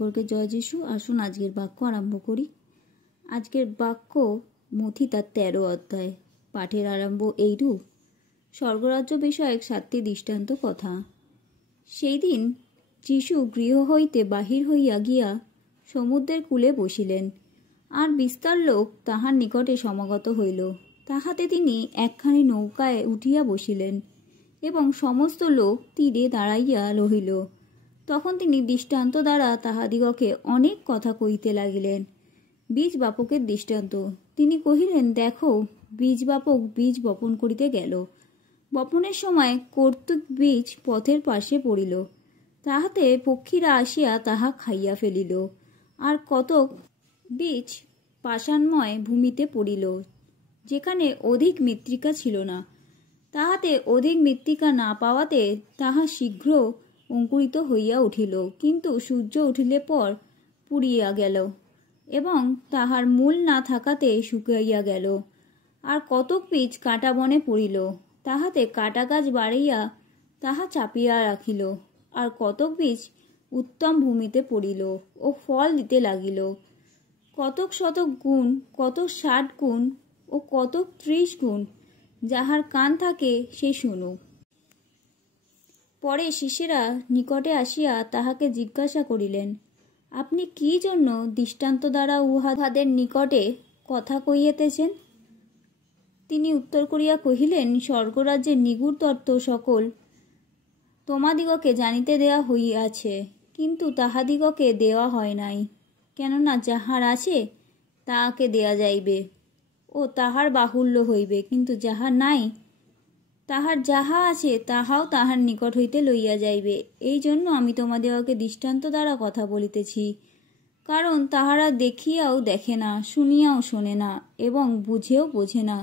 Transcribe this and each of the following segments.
সকলকে জয় যিশু। আসুন আজকের বাক্য আরম্ভ করি। আজকের বাক্য মথি তার 13 অধ্যায়। পাঠের আরম্ভ এইরূপ। স্বর্গরাজ্য বিষয়ক 7টি দৃষ্টান্ত কথা। সেই দিন যিশু গৃহ হইতে বাহির হইয়া গিয়া সমুদ্রের কূলে বসিলেন, আর বিস্তার লোক তাহার নিকটে সমাগত হইল। তাহাতে তিনি একখানি নৌকায় উঠিয়া বসিলেন এবং সমস্ত লোক তীরে দাঁড়াইয়া রহিল। তখন তিনি দৃষ্টান্ত দ্বারা তাহাদিগকে অনেক কথা কহিতে লাগিলেন। বীজ বাপকের দৃষ্টান্ত। তিনি কহিলেন, দেখো, বীজ বাপক বীজ বপন করিতে গেল। বপনের সময় কর্তৃক বীজ পথের পাশে পড়িল, তাহাতে পক্ষীরা আসিয়া তাহা খাইয়া ফেলিল। আর কতক বীজ পাষাণময় ভূমিতে পড়িল, যেখানে অধিক মৃত্তিকা ছিল না। তাহাতে অধিক মৃত্তিকা না পাওয়াতে তাহা শীঘ্র অঙ্কুরিত হইয়া উঠিল, কিন্তু সূর্য উঠিলে পর পুড়িয়া গেল এবং তাহার মূল না থাকাতে শুকাইয়া গেল। আর কতক বীজ কাঁটা বনে পড়িল, তাহাতে কাঁটা গাছ বাড়িয়া তাহা চাপিয়া রাখিল। আর কতক বীজ উত্তম ভূমিতে পড়িল ও ফল দিতে লাগিল, কতক 100 গুণ, কতক 60 গুণ ও কতক 30 গুণ। যাহার কান থাকে সে শুনুক। পরে শিষ্যেরা নিকটে আসিয়া তাহাকে জিজ্ঞাসা করিলেন, আপনি কি জন্য দৃষ্টান্ত দ্বারা উহাদের নিকটে কথা কহিতেছেন? তিনি উত্তর করিয়া কহিলেন, স্বর্গরাজ্যের নিগূঢ় তত্ত্ব সকল তোমাদিগকে জানিতে দেওয়া হইয়াছে, কিন্তু তাহাদিগকে দেওয়া হয় নাই। কেননা যাহার আছে তাহাকে দেয়া যাইবে ও তাহার বাহুল্য হইবে, কিন্তু যাহার নাই, তাহার যাহা আছে তাহাও তাহার নিকট হইতে লইয়া যাইবে। এই জন্য আমি তোমাদিগকে দৃষ্টান্ত দ্বারা কথা বলিতেছি, কারণ তাহারা দেখিয়াও দেখে না, শুনিয়াও শোনে না এবং বুঝেও বোঝে না।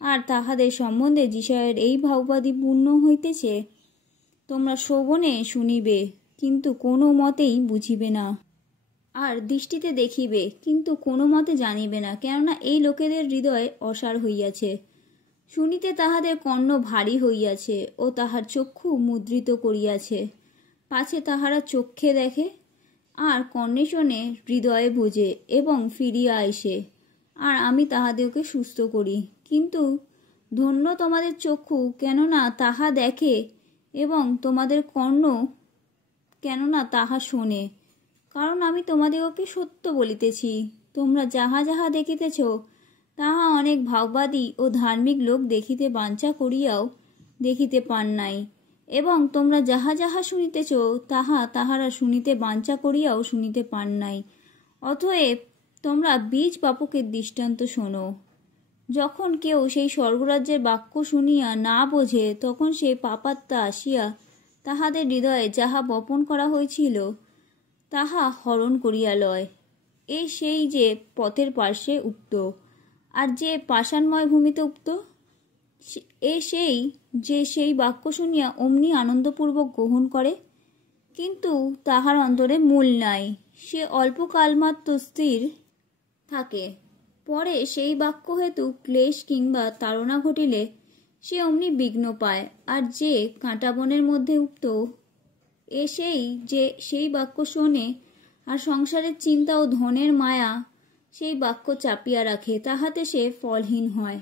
আর তাহাদের সম্বন্ধে যিশায়ের এই ভাববাদী পূর্ণ হইতেছে, তোমরা শ্রবণে শুনিবে, কিন্তু কোনো মতেই বুঝিবে না, আর দৃষ্টিতে দেখিবে, কিন্তু কোনো মতে জানিবে না। কেননা এই লোকেদের হৃদয় অসার হইয়াছে, শুনিতে তাহাদের কর্ণ ভারী হইয়াছে ও তাহার চক্ষু মুদ্রিত করিয়াছে। পাছে তাহারা চক্ষে দেখে, আর কর্ণে শোনে, হৃদয়ে বুঝে এবং ফিরিয়া আইসে, আর আমি তাহাদেরকে সুস্থ করি। কিন্তু ধন্য তোমাদের চক্ষু, কেননা তাহা দেখে, এবং তোমাদের কর্ণ, কেননা তাহা শোনে। কারণ আমি তোমাদিগকে সত্য বলিতেছি, তোমরা যাহা যাহা দেখিতেছ, তাহা অনেক ভাববাদী ও ধার্মিক লোক দেখিতে বাঞ্ছা করিয়াও দেখিতে পান নাই, এবং তোমরা যাহা যাহা শুনিতেছ, তাহা তাহারা শুনিতে বাঞ্ছা করিয়াও শুনিতে পান নাই। অতএব তোমরা বীজ বাপকের দৃষ্টান্ত শোনো। যখন কেউ সেই স্বর্গরাজ্যের বাক্য শুনিয়া না বোঝে, তখন সেই পাপাত্মা আসিয়া তাহাদের হৃদয়ে যাহা বপন করা হয়েছিল তাহা হরণ করিয়া লয়। এ সেই যে পথের পার্শ্বে উক্ত, আর যে পাষাণময় ভূমিতে উক্ত। এ সেই যে সেই বাক্য শুনিয়া অমনি আনন্দপূর্বক গ্রহণ করে, কিন্তু তাহার অন্তরে মূল নাই। সে অল্পকালমাত্র স্থির থাকে, পরে সেই বাক্য হেতু ক্লেশ কিংবা তাড়না ঘটিলে সে অমনি বিঘ্ন পায়। আর যে কাঁটা বনের মধ্যে উক্ত, এ সেই যে সেই বাক্য শোনে, আর সংসারের চিন্তা ও ধনের মায়া সেই বাক্য চাপিয়া রাখে, তাহাতে সে ফলহীন হয়।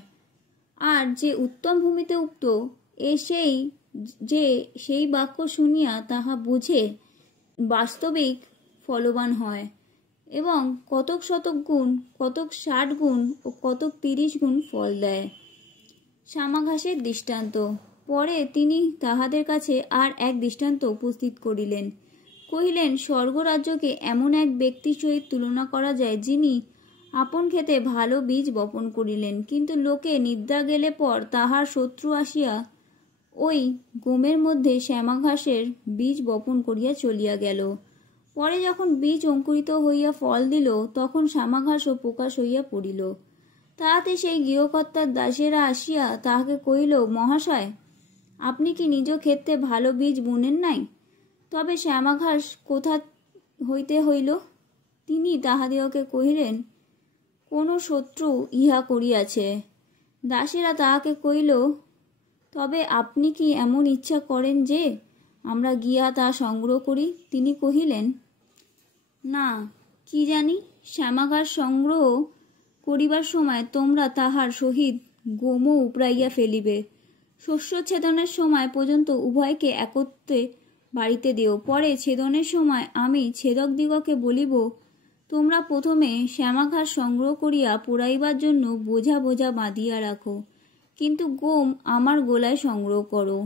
আর যে উত্তম ভূমিতে উক্ত, এ সেই যে সেই বাক্য শুনিয়া তাহা বুঝে বাস্তবিক ফলবান হয়, এবং কতক 100 গুণ, কতক 60 গুণ ও কতক 30 গুণ ফল দেয়। শ্যামাঘাসের দৃষ্টান্ত। পরে তিনি তাহাদের কাছে আর এক দৃষ্টান্ত উপস্থিত করিলেন। কহিলেন, স্বর্গরাজ্যকে এমন এক ব্যক্তির সহিত তুলনা করা যায়, যিনি আপন ক্ষেতে ভালো বীজ বপন করিলেন। কিন্তু লোকে নিদ্রা গেলে পর তাহার শত্রু আসিয়া ওই গমের মধ্যে শ্যামাঘাসের বীজ বপন করিয়া চলিয়া গেল। পরে যখন বীজ অঙ্কুরিত হইয়া ফল দিল, তখন শ্যামাঘাসও প্রকাশ হইয়া পড়িল। তাহাতে সেই গৃহকর্তার দাসেরা আসিয়া তাহাকে কহিল, মহাশয়, আপনি কি নিজ ক্ষেত্রে ভালো বীজ বুনেন নাই? তবে শ্যামাঘাস কোথা হইতে হইল? তিনি তাহাদিগকে কহিলেন, কোন শত্রু ইহা করিয়াছে। দাসেরা তাহাকে কহিল, তবে আপনি কি এমন ইচ্ছা করেন যে আমরা গিয়া তা সংগ্রহ করি? তিনি কহিলেন, না, কি জানি, শ্যামাগার সংগ্রহ করিবার সময় তোমরা তাহার সহিত গোমও উপড়াইয়া ফেলিবে। শস্য ছেদনের সময় পর্যন্ত উভয়কে একত্রে বাড়িতে দিও। পরে ছেদনের সময় আমি ছেদকদিগকে বলিব, তোমরা প্রথমে শ্যামাঘাস সংগ্রহ করিয়া পোড়াইবার জন্য বোঝা বোঝা বাঁধিয়া রাখো, কিন্তু গোম আমার গোলায় সংগ্রহ করো।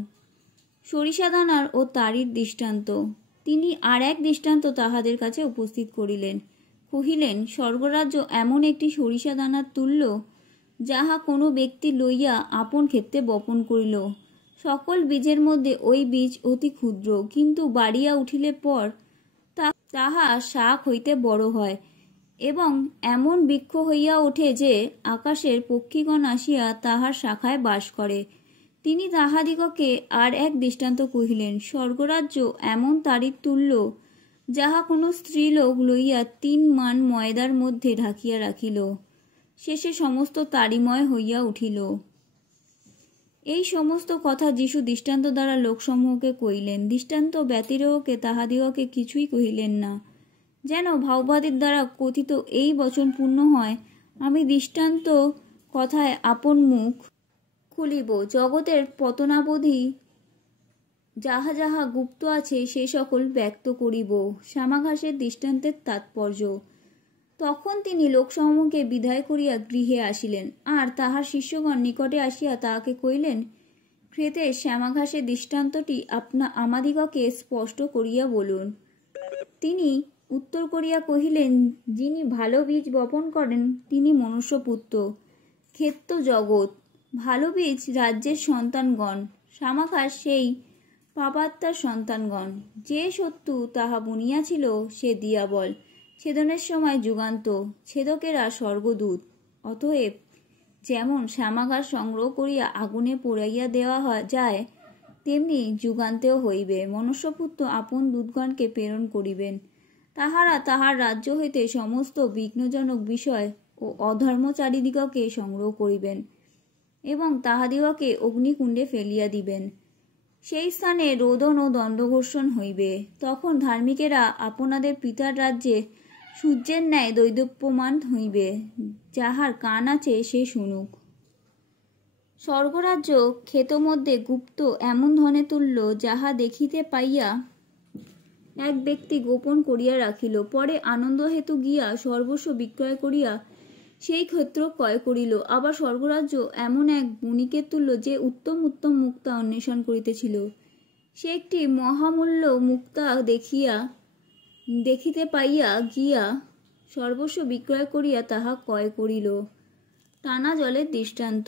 সরিষাদানার ও তারির দৃষ্টান্ত। তিনি আর এক দৃষ্টান্ত তাহাদের কাছে উপস্থিত করিলেন। কহিলেন, স্বর্গরাজ্য এমন একটি সরিষাদানার তুল্য, যাহা কোনো ব্যক্তি লইয়া আপন ক্ষেত্রে বপন করিল। সকল বীজের মধ্যে ওই বীজ অতি ক্ষুদ্র, কিন্তু বাড়িয়া উঠিলে পর তাহা শাক হইতে বড় হয় এবং এমন বৃক্ষ হইয়া ওঠে যে আকাশের পক্ষীগণ আসিয়া তাহার শাখায় বাস করে। তিনি তাহাদিগকে আর এক দৃষ্টান্ত কহিলেন, স্বর্গরাজ্য এমন তারির তুল্য, যাহা কোনো স্ত্রীলোক লইয়া 3 মান ময়দার মধ্যে ঢাকিয়া রাখিল, শেষে সমস্ত তারিময় হইয়া উঠিল। এই সমস্ত কথা যীশু দৃষ্টান্ত দ্বারা লোকসমূহকে কহিলেন। দৃষ্টান্ত ব্যতিরেকে তাহাদিগকে কিছুই কহিলেন না, যেন ভাববাদীর দ্বারা কথিত এই বচন পূর্ণ হয়, আমি দৃষ্টান্ত কথায় আপন মুখ খুলিব, জগতের পতনাবধি যাহা যাহা গুপ্ত আছে সে সকল ব্যক্ত করিব। শ্যামাঘাসের দৃষ্টান্তের তাৎপর্য। তখন তিনি লোকসমূহকে বিদায় করিয়া গৃহে আসিলেন, আর তাহার শিষ্যগণ নিকটে আসিয়া তাহাকে কহিলেন, ক্রেতের শ্যামাঘাসের দৃষ্টান্তটি আমাদিগকে স্পষ্ট করিয়া বলুন। তিনি উত্তর করিয়া কহিলেন, যিনি ভালো বীজ বপন করেন তিনি মনুষ্যপুত্র, ক্ষেত্র জগৎ। ভালো বীজ রাজ্যের সন্তানগণ, শ্যামাঘাস সেই পাপাত্মার সন্তানগণ। যে শত্রু তাহা বুনিয়াছিল সে দিয়াবল, ছেদনের সময় যুগান্ত, ছেদকেরা স্বর্গদূত। অতএব যেমন শ্যামাঘাস সংগ্রহ করিয়া আগুনে পোড়াইয়া দেওয়া যায়, তেমনি যুগান্তেও হইবে। মনুষ্যপুত্র আপন দূতগণকে প্রেরণ করিবেন, তাহারা তাহার রাজ্য হইতে সমস্ত বিঘ্নজনক বিষয় ও অধর্মচারীদিগকে সংগ্রহ করিবেন এবং তাহাদিগকে অগ্নিকুণ্ডে ফেলিয়া দিবেন। সেই স্থানে রোদন ও দণ্ডঘর্ষণ হইবে। তখন ধার্মিকেরা আপনাদের পিতার রাজ্যে সূর্যের ন্যায় দৈদীপ্যমান হইবে। যাহার কান আছে সে শুনুক। স্বর্গরাজ্য ক্ষেত মধ্যে গুপ্ত এমন ধনে তুল্য, যাহা দেখিতে পাইয়া এক ব্যক্তি গোপন করিয়া রাখিল, পরে আনন্দ হেতু গিয়া সর্বস্ব বিক্রয় করিয়া সেই ক্ষেত্র ক্রয় করিল। আবার স্বর্গরাজ্য এমন এক বণিকের তুল্য, যে উত্তম উত্তম মুক্তা অন্বেষণ করিতেছিল। সে একটি মহামূল্য মুক্তা দেখিতে পাইয়া গিয়া সর্বস্ব বিক্রয় করিয়া তাহা ক্রয় করিল। টানা জলের দৃষ্টান্ত।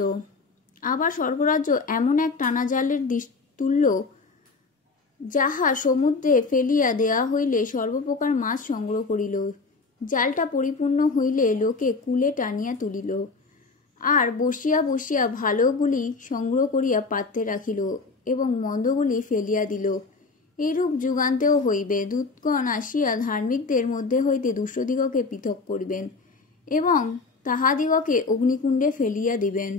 আবার স্বর্গরাজ্য এমন এক টানা জালের তুল্য, যাহা সমুদ্রে ফেলিয়া দেওয়া হইলে সর্বপ্রকার মাছ সংগ্রহ করিল। জালটা পরিপূর্ণ হইলে লোকে কূলে টানিয়া তুলিল, আর বসিয়া বসিয়া ভালোগুলি সংগ্রহ করিয়া পাত্রে রাখিল এবং মন্দগুলি ফেলিয়া দিল। এইরূপ যুগান্তেও হইবে। দূতগণ আসিয়া ধার্মিকদের মধ্যে হইতে দুষ্টদিগকে পৃথক করিবেন এবং তাহাদিগকে অগ্নিকুণ্ডে ফেলিয়া দিবেন।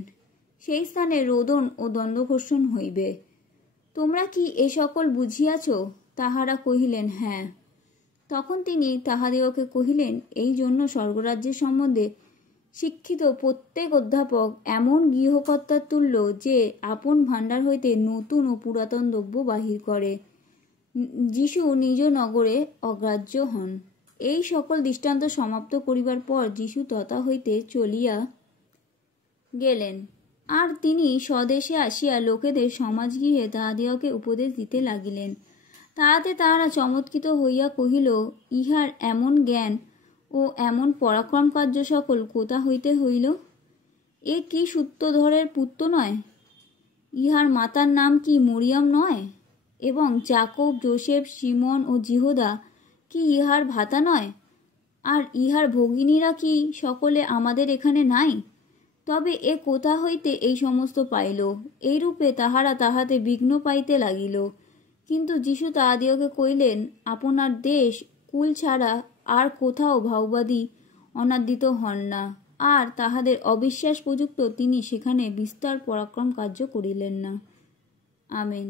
সেই স্থানে রোদন ও দণ্ডঘর্ষণ হইবে। তোমরা কি এ সকল বুঝিয়াছ? তাহারা কহিলেন, হ্যাঁ। তখন তিনি তাহাদিগকে কহিলেন, এই জন্য স্বর্গরাজ্যের সম্বন্ধে শিক্ষিত প্রত্যেক অধ্যাপক এমন গৃহকর্তার তুল্য, যে আপন ভাণ্ডার হইতে নতুন ও পুরাতন দ্রব্য বাহির করে। যীশু নিজ নগরে অগ্রাহ্য হন। এই সকল দৃষ্টান্ত সমাপ্ত করিবার পর যীশু তথা হইতে চলিয়া গেলেন, আর তিনি স্বদেশে আসিয়া লোকেদের সমাজগৃহে তাহাদিগকে উপদেশ দিতে লাগিলেন। তাহাতে তাহারা চমৎকৃত হইয়া কহিল, ইহার এমন জ্ঞান ও এমন পরাক্রম কার্য সকল কোথা হইতে হইল? এ কি সূত্রধরের পুত্র নয়? ইহার মাতার নাম কি মরিয়ম নয়? এবং যাকব, যোসেফ, সিমন ও জিহোদা কি ইহার ভাতা নয়? আর ইহার ভগিনীরা কি সকলে আমাদের এখানে নাই? তবে এ কোথা হইতে এই সমস্ত পাইল? এইরূপে তাহারা তাহাতে বিঘ্ন পাইতে লাগিল। কিন্তু যীশু তাহাদিগকে কহিলেন, আপনার দেশ কুল ছাড়া আর কোথাও ভাববাদী অনাদৃত হন না। আর তাহাদের অবিশ্বাস প্রযুক্ত তিনি সেখানে বিস্তার পরাক্রম কার্য করিলেন না। আমেন।